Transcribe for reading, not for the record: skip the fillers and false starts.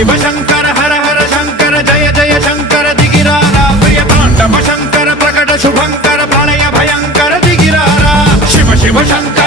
शिव शंकर हर हर शंकर जय जय शंकर दिगिरारा प्रिय तांडव शंकर प्रकट शुभंकर प्रलय भयंकर दिगिरारा शिव शिव शंकर